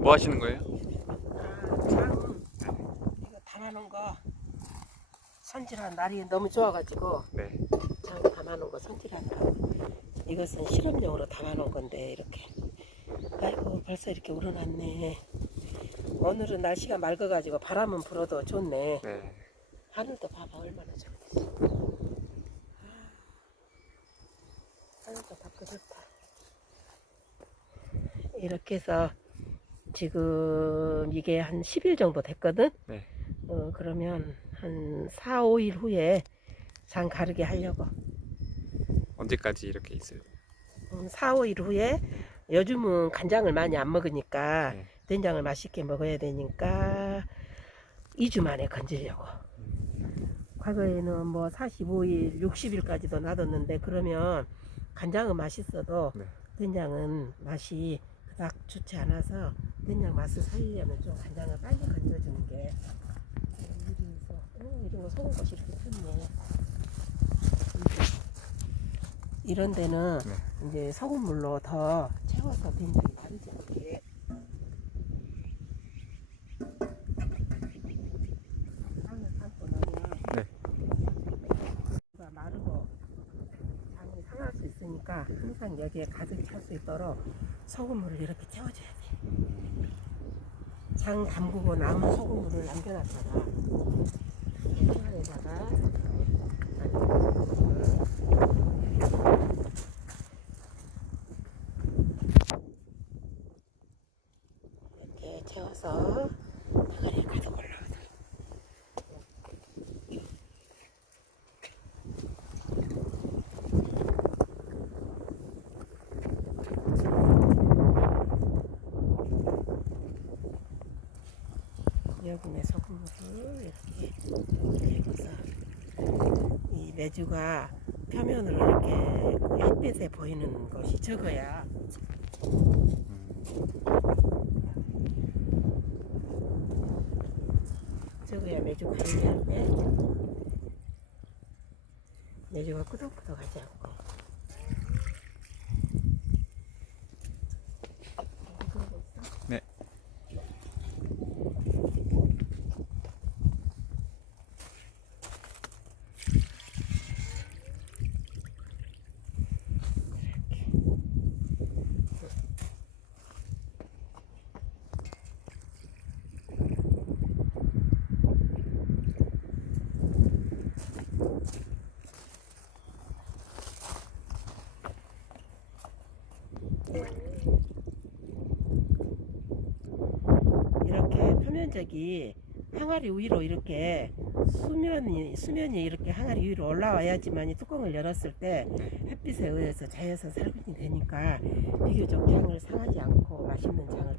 뭐 하시는 거예요? 아, 참 이거 담아놓은 거 손질한 날이 너무 좋아가지고 네. 장 담아놓은 거 손질하느라고. 이것은 실험용으로 담아놓은 건데 이렇게. 아이고 벌써 이렇게 우러났네. 오늘은 날씨가 맑아가지고 바람은 불어도 좋네. 네. 하늘도 봐봐 얼마나 좋겠어. 아, 하늘도 밝고 좋다. 이렇게 해서 지금 이게 한 10일 정도 됐거든 네. 어, 그러면 한 4, 5일 후에 장 가르게 하려고 언제까지 이렇게 있어요? 음, 4, 5일 후에 요즘은 간장을 많이 안 먹으니까 네. 된장을 맛있게 먹어야 되니까 2주 만에 건지려고. 과거에는 뭐 45일, 60일까지도 놔뒀는데 그러면 간장은 맛있어도 네. 된장은 맛이 그닥 좋지 않아서 된장 맛을 살리려면 좀 간장을 빨리 건져주는 게 어, 이런 거 소금 것이 이렇게 폈네. 이런 데는 네. 이제 소금물로 더 채워서 된장이 마르지 않게 땅을 삶고 나면 네. 가 마르고 장이 상할 수 있으니까 항상 여기에 가득 찰 수 있도록 소금물을 이렇게 채워줘야 돼. 장 담그고 남은 소금물을 남겨놨다가 통안에다가 이렇게 채워서 방아리에 가득 여분의 소금물을 이렇게 해서 이 메주가 표면으로 이렇게 그 햇빛에 보이는 것이 적어야 적어야 메주 관리할 때 메주가 끄덕끄덕하지 않고 네. 표면적이 항아리 위로 이렇게 수면이 수면이 이렇게 항아리 위로 올라와야지만 이 뚜껑을 열었을 때 햇빛에 의해서 자연산 살균이 되니까 비교적 장을 상하지 않고 맛있는 장을